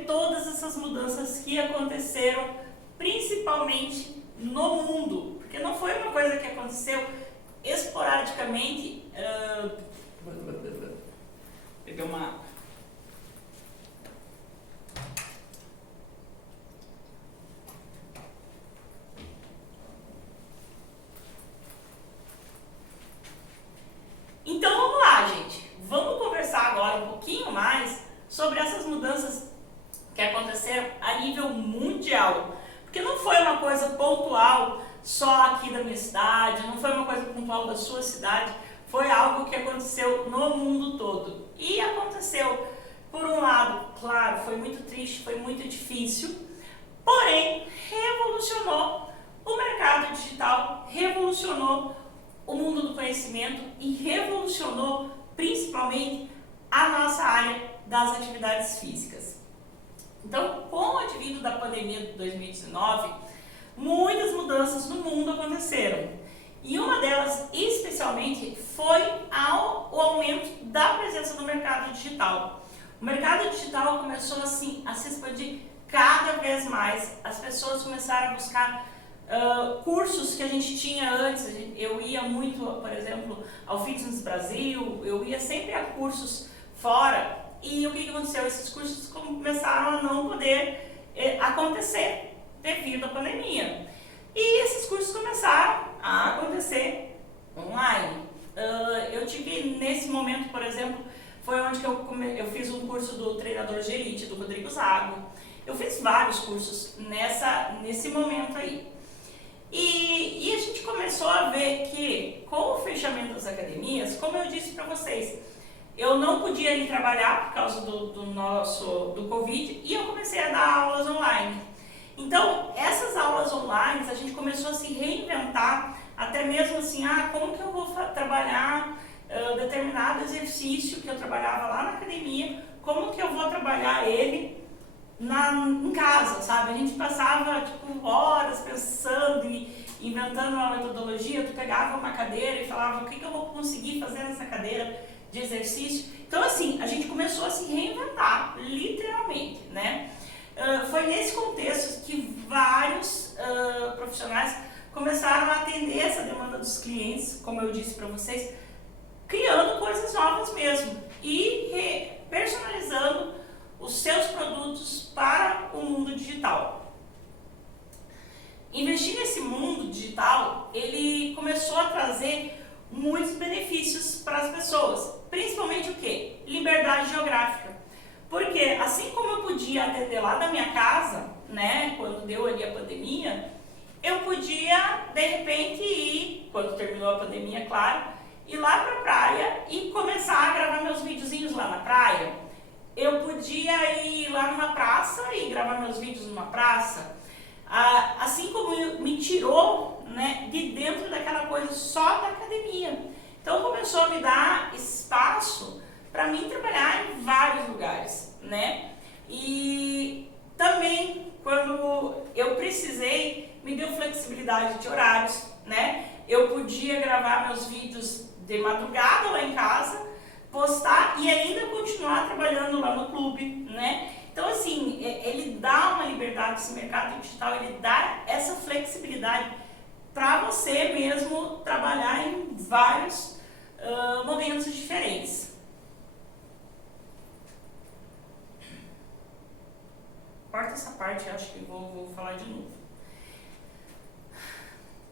sobre todas essas mudanças que aconteceram, principalmente no mundo, porque não foi uma coisa que aconteceu esporadicamente. Peguei uma... Então vamos lá, gente. Vamos conversar agora um pouquinho mais sobre essas mudanças que aconteceram a nível mundial. Porque não foi uma coisa pontual só aqui da minha cidade, não foi uma coisa pontual da sua cidade, foi algo que aconteceu no mundo todo. E aconteceu, por um lado, claro, foi muito triste, foi muito difícil, porém revolucionou o mercado digital, revolucionou o mundo do conhecimento e revolucionou principalmente a nossa área das atividades físicas. Então, com o advento da pandemia de 2019, muitas mudanças no mundo aconteceram. E uma delas, especialmente, foi o aumento da presença do mercado digital. O mercado digital começou assim a se expandir cada vez mais. As pessoas começaram a buscar cursos que a gente tinha antes. Eu ia muito, por exemplo, ao Fitness Brasil, eu ia sempre a cursos fora. E o que aconteceu? Esses cursos começaram a não poder acontecer devido à pandemia. E esses cursos começaram a acontecer online. Eu tive nesse momento, por exemplo, foi onde que eu fiz um curso do treinador de elite, do Rodrigo Zago. Eu fiz vários cursos nesse momento aí. E a gente começou a ver que com o fechamento das academias, como eu disse para vocês, eu não podia ir trabalhar por causa do Covid e eu comecei a dar aulas online. Então, essas aulas online, a gente começou a se reinventar, até mesmo assim, como que eu vou trabalhar determinado exercício que eu trabalhava lá na academia, como que eu vou trabalhar ele em casa, sabe? A gente passava horas pensando e inventando uma metodologia. Tu pegava uma cadeira e falava, o que eu vou conseguir fazer nessa cadeira de exercício? Então, assim, a gente começou a se reinventar, literalmente, né? Foi nesse contexto que vários profissionais começaram a atender essa demanda dos clientes, como eu disse para vocês, criando coisas novas mesmo e personalizando os seus produtos para o mundo digital. Investir nesse mundo digital, ele começou a trazer muitos benefícios para as pessoas, principalmente o quê? Liberdade geográfica. Porque assim como eu podia atender lá da minha casa, né, quando deu ali a pandemia, eu podia, de repente, ir, quando terminou a pandemia, claro, ir lá para a praia e começar a gravar meus videozinhos lá na praia. Eu podia ir lá numa praça e gravar meus vídeos numa praça. Assim como me tirou, né, de dentro daquela coisa só da academia. Então começou a me dar espaço para mim trabalhar em vários lugares, né? E também quando eu precisei, me deu flexibilidade de horários, né? Eu podia gravar meus vídeos de madrugada lá em casa, postar e ainda continuar trabalhando lá no clube, né? Então, assim, ele dá uma liberdade, esse mercado digital, ele dá essa flexibilidade para você mesmo trabalhar em vários momentos diferentes. Corta essa parte, acho que vou falar de novo.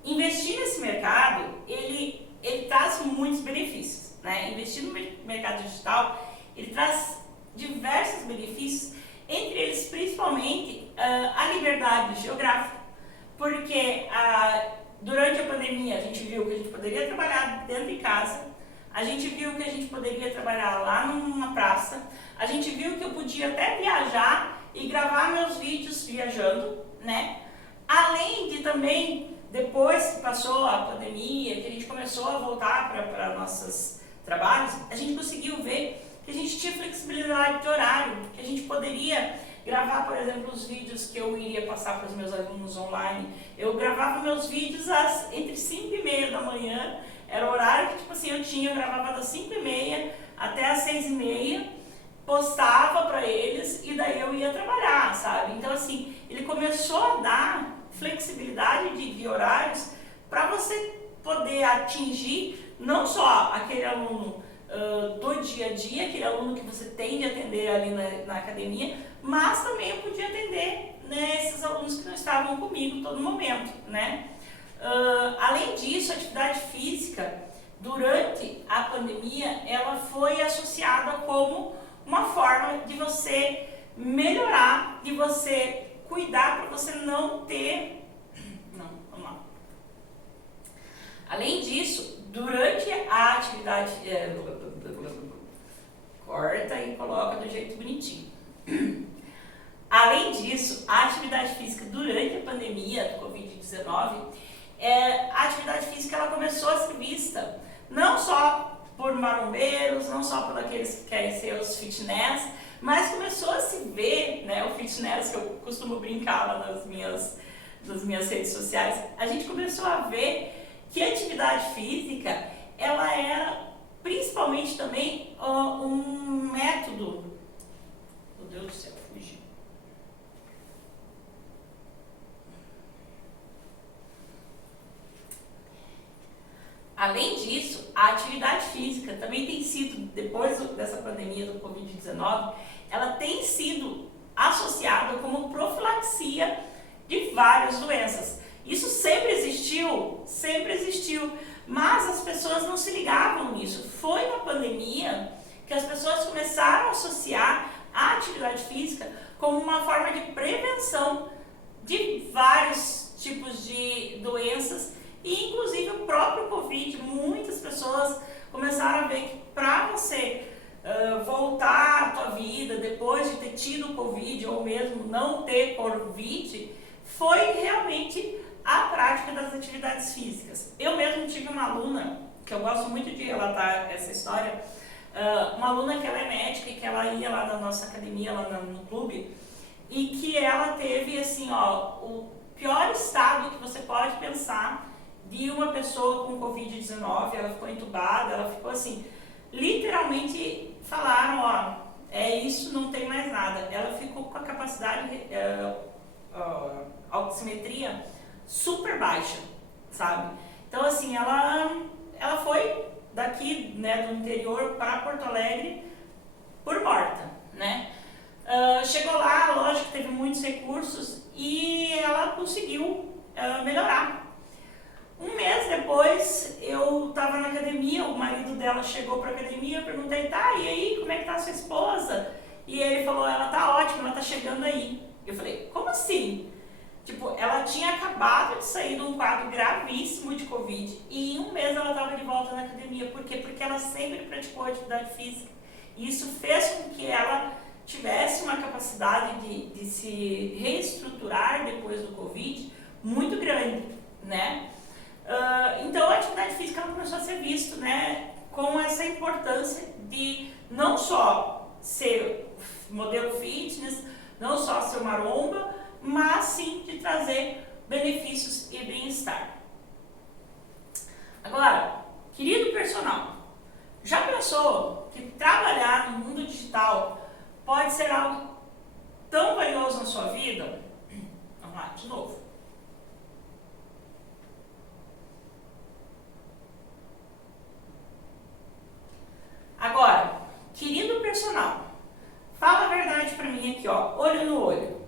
Investir nesse mercado, ele traz muitos benefícios, né? Investir no mercado digital, ele traz diversos benefícios, entre eles principalmente a liberdade geográfica, porque durante a pandemia a gente viu que a gente poderia trabalhar dentro de casa, a gente viu que a gente poderia trabalhar lá numa praça, a gente viu que eu podia até viajar e gravar meus vídeos viajando, né? Além de também, depois que passou a pandemia, que a gente começou a voltar para nossos trabalhos, a gente conseguiu ver que a gente tinha flexibilidade de horário, que a gente poderia gravar, por exemplo, os vídeos que eu iria passar para os meus alunos online. Eu gravava meus vídeos entre 5h30 da manhã, era o horário que, tipo assim, eu gravava das 5h30 até as 6h30, postava para eles e daí eu ia trabalhar, sabe? Então, assim, ele começou a dar flexibilidade de horários para você poder atingir não só aquele aluno do dia a dia, aquele aluno que você tem de atender ali na academia, mas também eu podia atender, né, esses alunos que não estavam comigo todo momento, né? Além disso, a atividade física, durante a pandemia, ela foi associada como uma forma de você melhorar, de você cuidar para você não ter... Não, vamos lá. Além disso, durante a atividade... Corta e coloca do jeito bonitinho. Além disso, a atividade física durante a pandemia do Covid-19, a atividade física ela começou a ser vista não só por marombeiros, não só por aqueles que querem ser os fitness, mas começou a se ver, né, o fitness que eu costumo brincar lá nas minhas redes sociais, a gente começou a ver que a atividade física ela era principalmente também um método. Meu Deus do céu, fugiu. Além disso, a atividade física também tem sido, depois dessa pandemia do Covid-19, ela tem sido associada como profilaxia de várias doenças. Isso sempre existiu, mas as pessoas não se ligavam nisso. Foi na pandemia que as pessoas começaram a associar a atividade física como uma forma de prevenção de vários tipos de doenças e inclusive o próprio Covid. Muitas pessoas começaram a ver que para você voltar à tua vida depois de ter tido Covid ou mesmo não ter Covid, foi realmente a prática das atividades físicas. Eu mesmo tive uma aluna, que eu gosto muito de relatar essa história, uma aluna que ela é médica e que ela ia lá na nossa academia, lá no clube, e que ela teve assim, o pior estado que você pode pensar de uma pessoa com Covid-19. Ela ficou entubada, ela ficou assim, literalmente falaram, é isso, não tem mais nada. Ela ficou com a capacidade, oximetria super baixa, sabe? Então assim, ela foi daqui, né, do interior para Porto Alegre por morta, né? Chegou lá, lógico que teve muitos recursos e ela conseguiu melhorar. Um mês depois, eu estava na academia, o marido dela chegou para a academia, eu perguntei, tá, e aí, como é que tá a sua esposa? E ele falou, ela tá ótima, ela tá chegando aí. Eu falei, como assim? Tipo, ela tinha acabado de sair de um quadro gravíssimo de Covid e em um mês ela estava de volta na academia. Por quê? Porque ela sempre praticou atividade física. E isso fez com que ela tivesse uma capacidade de se reestruturar depois do Covid muito grande, né? Então a atividade física ela começou a ser vista, né, com essa importância de não só ser modelo fitness, não só ser maromba, mas sim de trazer benefícios e bem-estar. Agora, querido personal, já pensou que trabalhar no mundo digital pode ser algo tão valioso na sua vida? Vamos lá, de novo. Agora, querido personal, fala a verdade para mim aqui, olho no olho.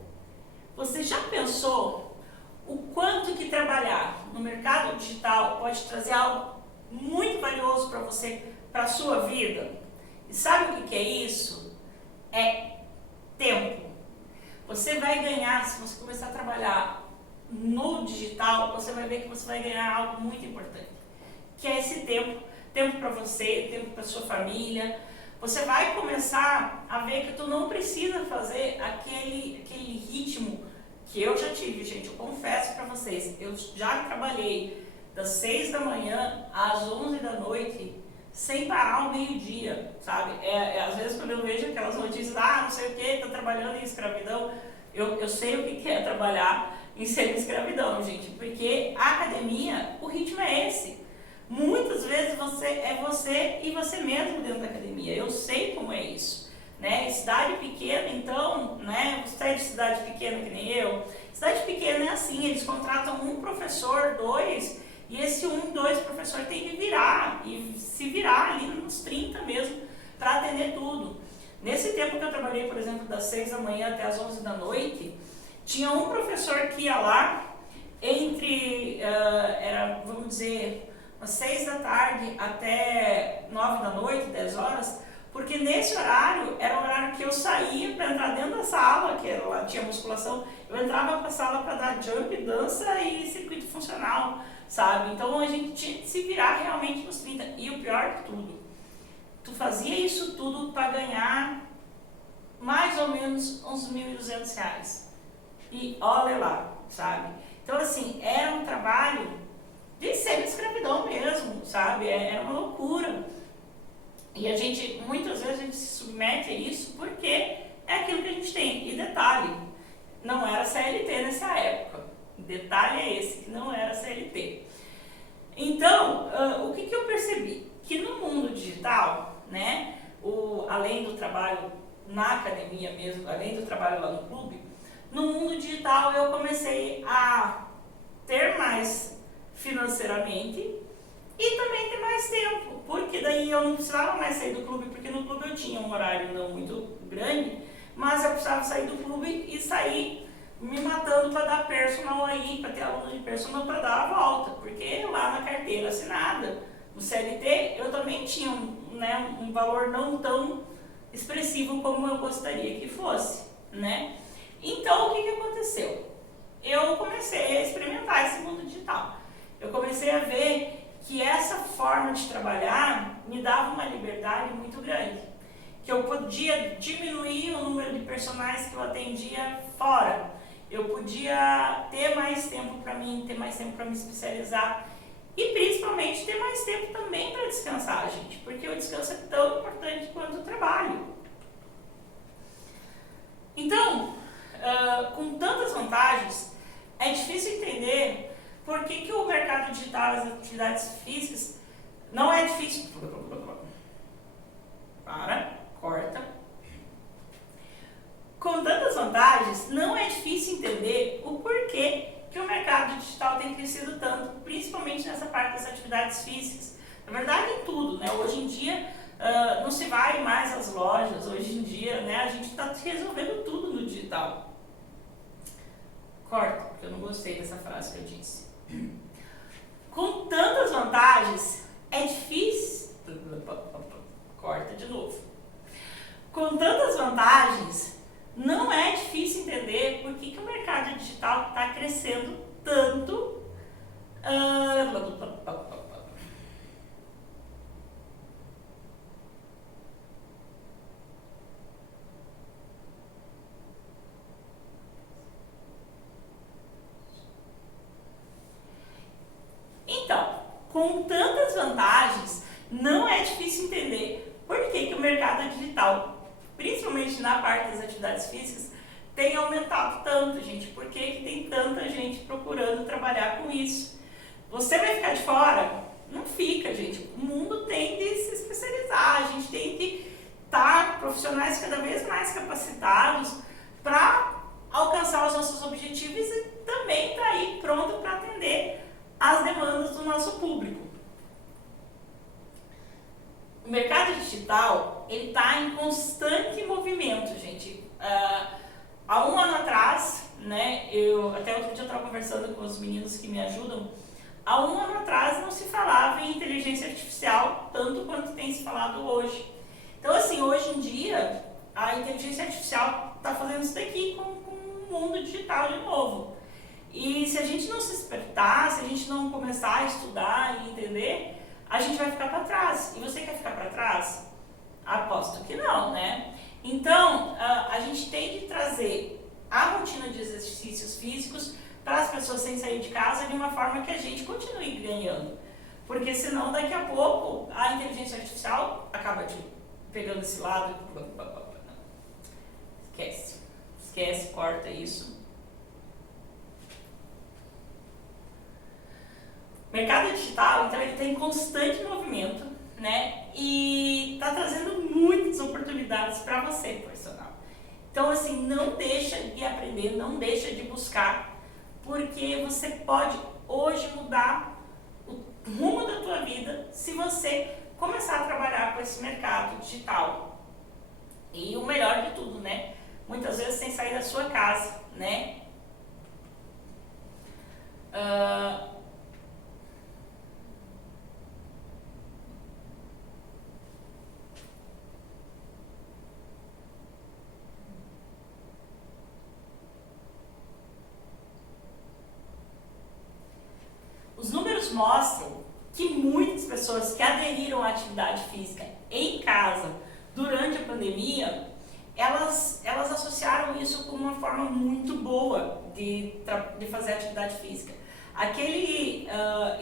Você já pensou o quanto que trabalhar no mercado digital pode trazer algo muito valioso para você, para a sua vida? E sabe o que é isso? É tempo. Você vai ganhar, se você começar a trabalhar no digital, você vai ver que você vai ganhar algo muito importante, que é esse tempo. Tempo para você, tempo para sua família. Você vai começar a ver que tu não precisa fazer aquele ritmo que eu já tive, gente. Eu confesso para vocês, eu já trabalhei das 6 da manhã às 11 da noite, sem parar ao meio-dia, sabe? Às vezes quando eu vejo aquelas notícias, não sei o que, tá trabalhando em escravidão, eu sei o que é trabalhar em semi-escravidão, gente, porque a academia, o ritmo é esse. Muitas vezes você e você mesmo dentro da academia. Eu sei como é isso, né? Cidade pequena, então, né? de cidade pequena que nem eu, cidade pequena é assim, eles contratam um professor, dois, e esse um, dois professor tem que virar, e se virar ali nos 30 mesmo, para atender tudo. Nesse tempo que eu trabalhei, por exemplo, das 6 da manhã até as 11 da noite, tinha um professor que ia lá, era, vamos dizer, às 6 da tarde até 9 da noite, 10 horas, porque nesse horário era o horário que eu saía para entrar dentro da sala, que lá tinha musculação, eu entrava para a sala para dar jump, dança e circuito funcional, sabe? Então a gente tinha que se virar realmente nos 30. E o pior de tudo, tu fazia isso tudo para ganhar mais ou menos uns R$1.200. E olha lá, sabe? Então assim, era um trabalho de semi-escravidão mesmo, sabe? Era uma loucura. E a gente, muitas vezes a gente se submete a isso porque é aquilo que a gente tem. E detalhe, não era CLT nessa época. Detalhe é esse, que não era CLT. Então, o que eu percebi? Que no mundo digital, né, além do trabalho na academia mesmo, além do trabalho lá no clube, no mundo digital eu comecei a ter mais financeiramente e também ter mais tempo, porque daí eu não precisava mais sair do clube, porque no clube eu tinha um horário não muito grande, mas eu precisava sair do clube e sair me matando para dar personal aí, para ter aluno de personal para dar a volta, porque lá na carteira assinada, no CLT, eu também tinha um valor não tão expressivo como eu gostaria que fosse, né? Então, o que aconteceu? Eu comecei a experimentar esse mundo digital. Eu comecei a ver que essa forma de trabalhar me dava uma liberdade muito grande. Que eu podia diminuir o número de personagens que eu atendia fora. Eu podia ter mais tempo para mim, ter mais tempo para me especializar. E principalmente ter mais tempo também para descansar, gente. Porque o descanso é tão importante quanto o trabalho. Então, com tantas vantagens, é difícil entender por que o mercado digital, as atividades físicas, não é difícil. Corta. Com tantas vantagens, não é difícil entender o porquê que o mercado digital tem crescido tanto, principalmente nessa parte das atividades físicas. Na verdade, em tudo, né? Hoje em dia, não se vai mais às lojas, hoje em dia, né, a gente está resolvendo tudo no digital. Corta, porque eu não gostei dessa frase que eu disse. Com tantas vantagens, é difícil... Corta de novo. Com tantas vantagens, não é difícil entender por que o mercado digital está crescendo tanto. Então, com tantas vantagens, não é difícil entender por que o mercado digital, principalmente na parte das atividades físicas, tem aumentado tanto, gente. Por que tem tanta gente procurando trabalhar com isso? Você vai ficar de fora? Não fica, gente. O mundo tem de se especializar, a gente tem que estar profissionais cada vez mais capacitados para alcançar os nossos objetivos e também estar aí pronto para atender as demandas do nosso público. O mercado digital, ele está em constante movimento, gente. Há um ano atrás, né, até outro dia eu estava conversando com os meninos que me ajudam, há um ano atrás não se falava em inteligência artificial tanto quanto tem se falado hoje. Então, assim, hoje em dia, a inteligência artificial está fazendo isso daqui com o mundo digital de novo. E se a gente não se despertar, se a gente não começar a estudar e entender, a gente vai ficar para trás. E você quer ficar para trás? Aposto que não, né? Então, a gente tem que trazer a rotina de exercícios físicos para as pessoas sem sair de casa de uma forma que a gente continue ganhando. Porque senão, daqui a pouco, a inteligência artificial acaba pegando esse lado. Esquece, corta isso. O mercado digital, então, ele tem constante movimento, né? E está trazendo muitas oportunidades para você, personal. Então, assim, não deixa de aprender, não deixa de buscar, porque você pode hoje mudar o rumo da tua vida se você começar a trabalhar com esse mercado digital. E o melhor de tudo, né? Muitas vezes sem sair da sua casa, né? Os números mostram que muitas pessoas que aderiram à atividade física em casa durante a pandemia, elas associaram isso como uma forma muito boa de fazer atividade física. Aquele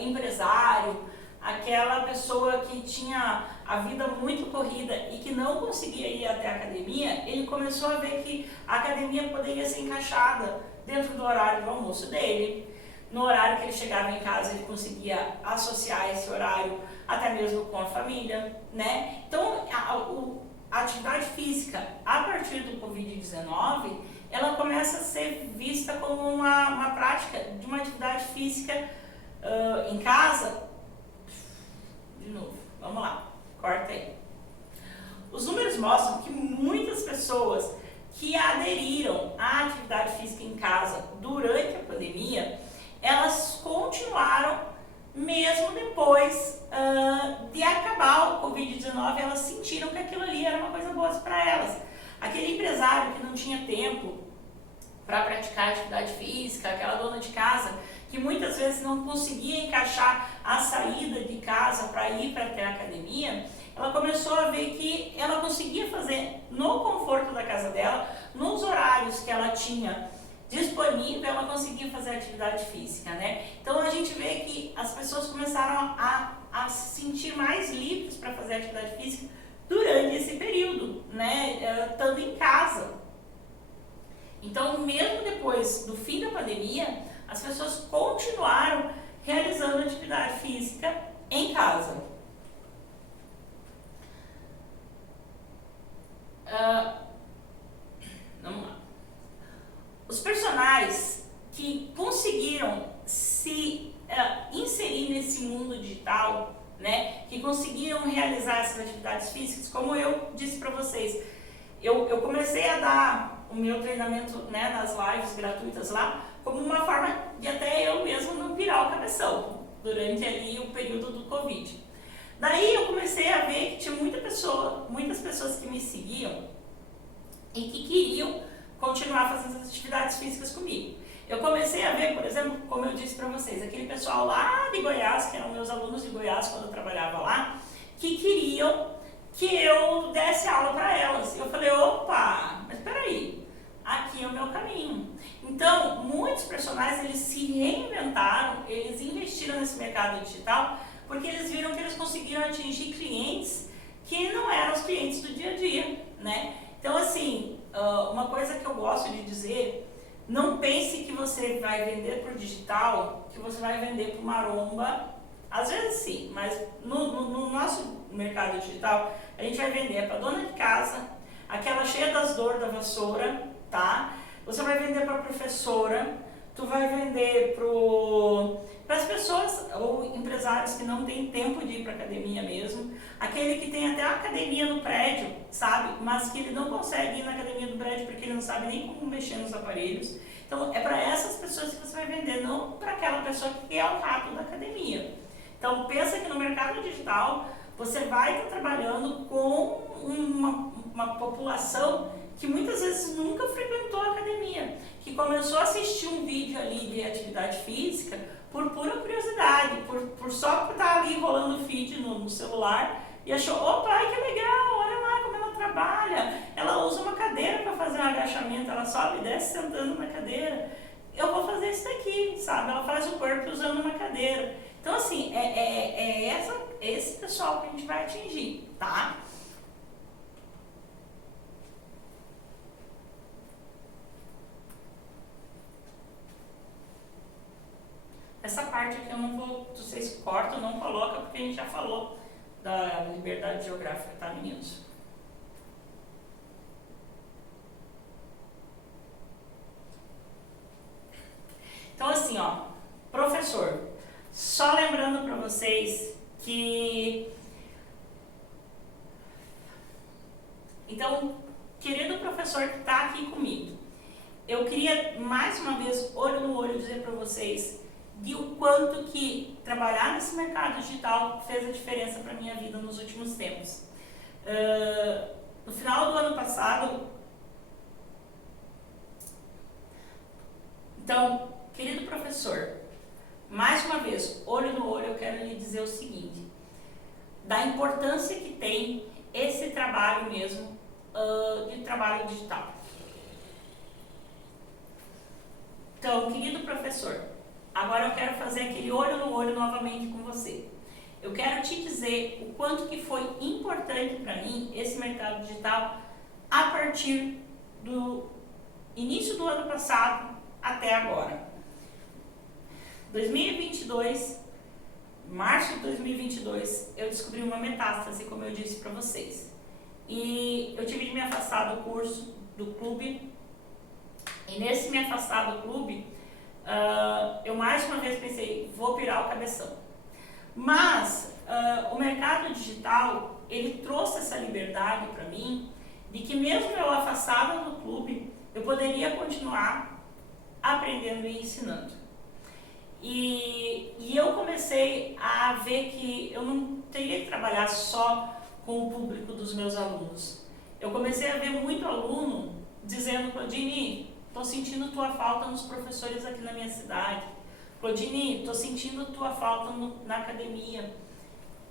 empresário, aquela pessoa que tinha a vida muito corrida e que não conseguia ir até a academia, ele começou a ver que a academia poderia ser encaixada dentro do horário do almoço dele. No horário que ele chegava em casa, ele conseguia associar esse horário até mesmo com a família, né? Então, a atividade física, a partir do Covid-19, ela começa a ser vista como uma prática de uma atividade física em casa. De novo, vamos lá, corta aí. Os números mostram que muitas pessoas que aderiram à atividade física em casa durante a pandemia, elas continuaram mesmo depois de acabar o Covid-19, elas sentiram que aquilo ali era uma coisa boa para elas. Aquele empresário que não tinha tempo para praticar atividade física, aquela dona de casa que muitas vezes não conseguia encaixar a saída de casa para ir para até a academia, ela começou a ver que ela conseguia fazer no conforto da casa dela, nos horários que ela tinha disponível, ela conseguia fazer atividade física, né? Então a gente vê que as pessoas começaram a se sentir mais livres para fazer atividade física durante esse período, né? Estando em casa. Então, mesmo depois do fim da pandemia, as pessoas continuaram realizando atividade física em casa. Vamos lá. Os personagens que conseguiram se inserir nesse mundo digital, né, que conseguiram realizar essas atividades físicas, como eu disse para vocês, eu comecei a dar o meu treinamento, né, nas lives gratuitas lá, como uma forma de até eu mesmo não pirar o cabeção durante ali o período do Covid. Daí eu comecei a ver que tinha muitas pessoas que me seguiam e que queriam continuar fazendo as atividades físicas comigo. Eu comecei a ver, por exemplo, como eu disse para vocês, aquele pessoal lá de Goiás, que eram meus alunos de Goiás quando eu trabalhava lá, que queriam que eu desse aula para elas. Eu falei, opa, mas peraí, aqui é o meu caminho. Então, muitos personagens, eles se reinventaram, eles investiram nesse mercado digital, porque eles viram que eles conseguiram atingir clientes que não eram os clientes do dia a dia, né? Então, assim, uma coisa que eu gosto de dizer, não pense que você vai vender por digital, que você vai vender por maromba. Às vezes sim, mas no nosso mercado digital, a gente vai vender para dona de casa, aquela cheia das dores da vassoura, tá? Você vai vender para professora, tu vai vender para as pessoas ou empresários que não têm tempo de ir para academia mesmo, aquele que tem até a academia no prédio, sabe? Mas que ele não consegue ir na academia do prédio porque ele não sabe nem como mexer nos aparelhos. Então é para essas pessoas que você vai vender, não para aquela pessoa que é o rato da academia. Então pensa que no mercado digital você vai estar trabalhando com uma população que muitas vezes nunca frequentou a academia, que começou a assistir um vídeo ali de atividade física por pura curiosidade, por só estar ali rolando o feed no celular e achou, opa, ai, que legal, olha lá como ela trabalha, ela usa uma cadeira para fazer um agachamento, ela sobe e desce sentando na cadeira, eu vou fazer isso daqui, sabe? Ela faz o corpo usando uma cadeira. Então, assim, esse pessoal que a gente vai atingir, tá? Essa parte aqui eu não vou, vocês cortam, não coloca, porque a gente já falou da liberdade geográfica, tá, meninos? assim, ó, professor, só lembrando para vocês que... Então, querido professor que está aqui comigo, eu queria mais uma vez, olho no olho, dizer para vocês de o quanto que trabalhar nesse mercado digital fez a diferença para a minha vida nos últimos tempos. No final do ano passado, então, querido professor, mais uma vez, olho no olho, eu quero lhe dizer o seguinte, da importância que tem esse trabalho mesmo, de trabalho digital. Então, querido professor, agora eu quero fazer aquele olho no olho novamente com você. Eu quero te dizer o quanto que foi importante para mim esse mercado digital a partir do início do ano passado até agora. 2022, março de 2022, eu descobri uma metástase, como eu disse para vocês. E eu tive de me afastar do curso, do clube. E nesse me afastar do clube, eu mais uma vez pensei, vou pirar o cabeção. Mas o mercado digital, ele trouxe essa liberdade para mim, de que mesmo eu afastada do clube, eu poderia continuar aprendendo e ensinando. E eu comecei a ver que eu não teria que trabalhar só com o público dos meus alunos. Eu comecei a ver muito aluno dizendo, Claudine, estou sentindo tua falta nos professores aqui na minha cidade. Claudine, estou sentindo tua falta na academia.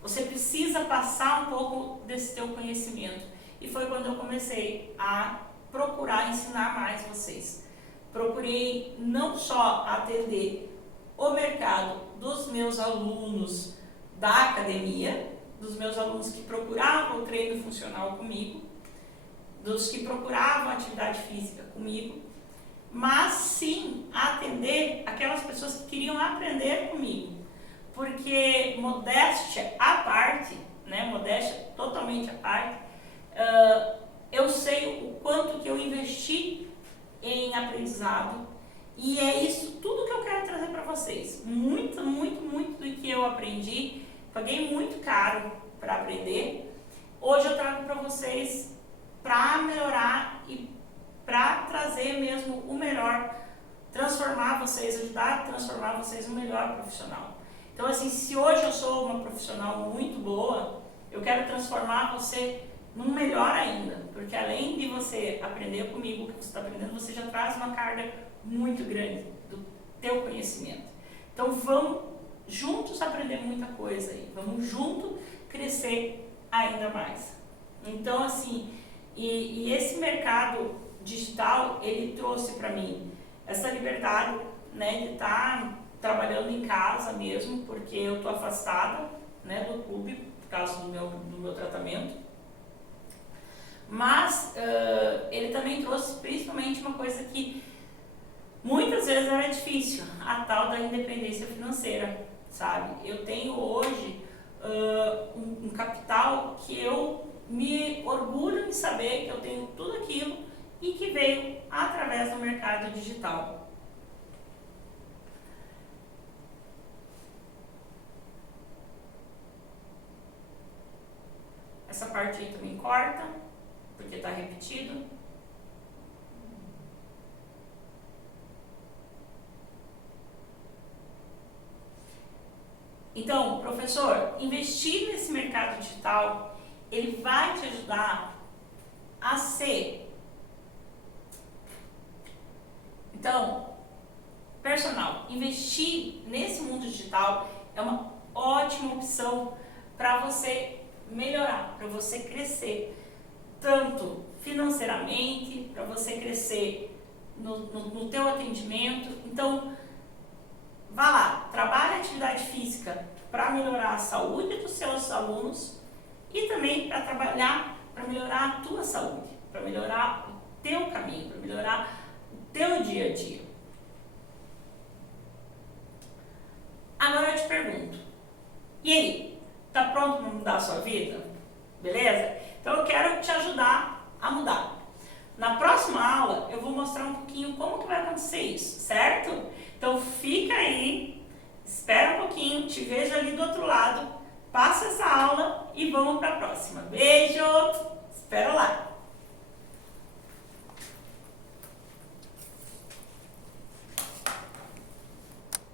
Você precisa passar um pouco desse teu conhecimento. E foi quando eu comecei a procurar ensinar mais vocês. Procurei não só atender o mercado dos meus alunos da academia, dos meus alunos que procuravam o treino funcional comigo, dos que procuravam atividade física comigo, mas sim atender aquelas pessoas que queriam aprender comigo, porque modéstia à parte, né, modéstia totalmente à parte, eu sei o quanto que eu investi em aprendizado e é isso tudo que eu quero trazer para vocês. Muito, muito, muito do que eu aprendi, paguei muito caro para aprender. Hoje eu trago para vocês para melhorar e para trazer mesmo o melhor, transformar vocês, ajudar a transformar vocês no melhor profissional. Então assim, se hoje eu sou uma profissional muito boa, eu quero transformar você num melhor ainda, porque além de você aprender comigo o que você está aprendendo, você já traz uma carga muito grande do teu conhecimento. Então vamos juntos aprender muita coisa aí, vamos juntos crescer ainda mais. Então assim, e esse mercado digital, ele trouxe para mim essa liberdade, né, de estar trabalhando em casa mesmo, porque eu estou afastada, né, do clube por causa do meu tratamento. Mas ele também trouxe principalmente uma coisa que muitas vezes era difícil, a tal da independência financeira, sabe? Eu tenho hoje um capital que eu me orgulho em saber que eu tenho tudo aquilo e que veio através do mercado digital. Essa parte aí também corta, porque está repetido. Então, professor, investir nesse mercado digital, ele vai te ajudar a ser, então, personal. Investir nesse mundo digital é uma ótima opção para você melhorar, para você crescer, tanto financeiramente, para você crescer no teu atendimento. Então, vá lá, trabalhe a atividade física para melhorar a saúde dos seus alunos e também para trabalhar, para melhorar a tua saúde, para melhorar o teu caminho, para melhorar o teu dia a dia. Agora eu te pergunto, e aí, tá pronto para mudar a sua vida? Beleza? Então eu quero te ajudar a mudar. Na próxima aula eu vou mostrar um pouquinho como que vai acontecer isso, certo? Então fica espera um pouquinho, te vejo ali do outro lado, passa essa aula e vamos para a próxima. Beijo, espero lá!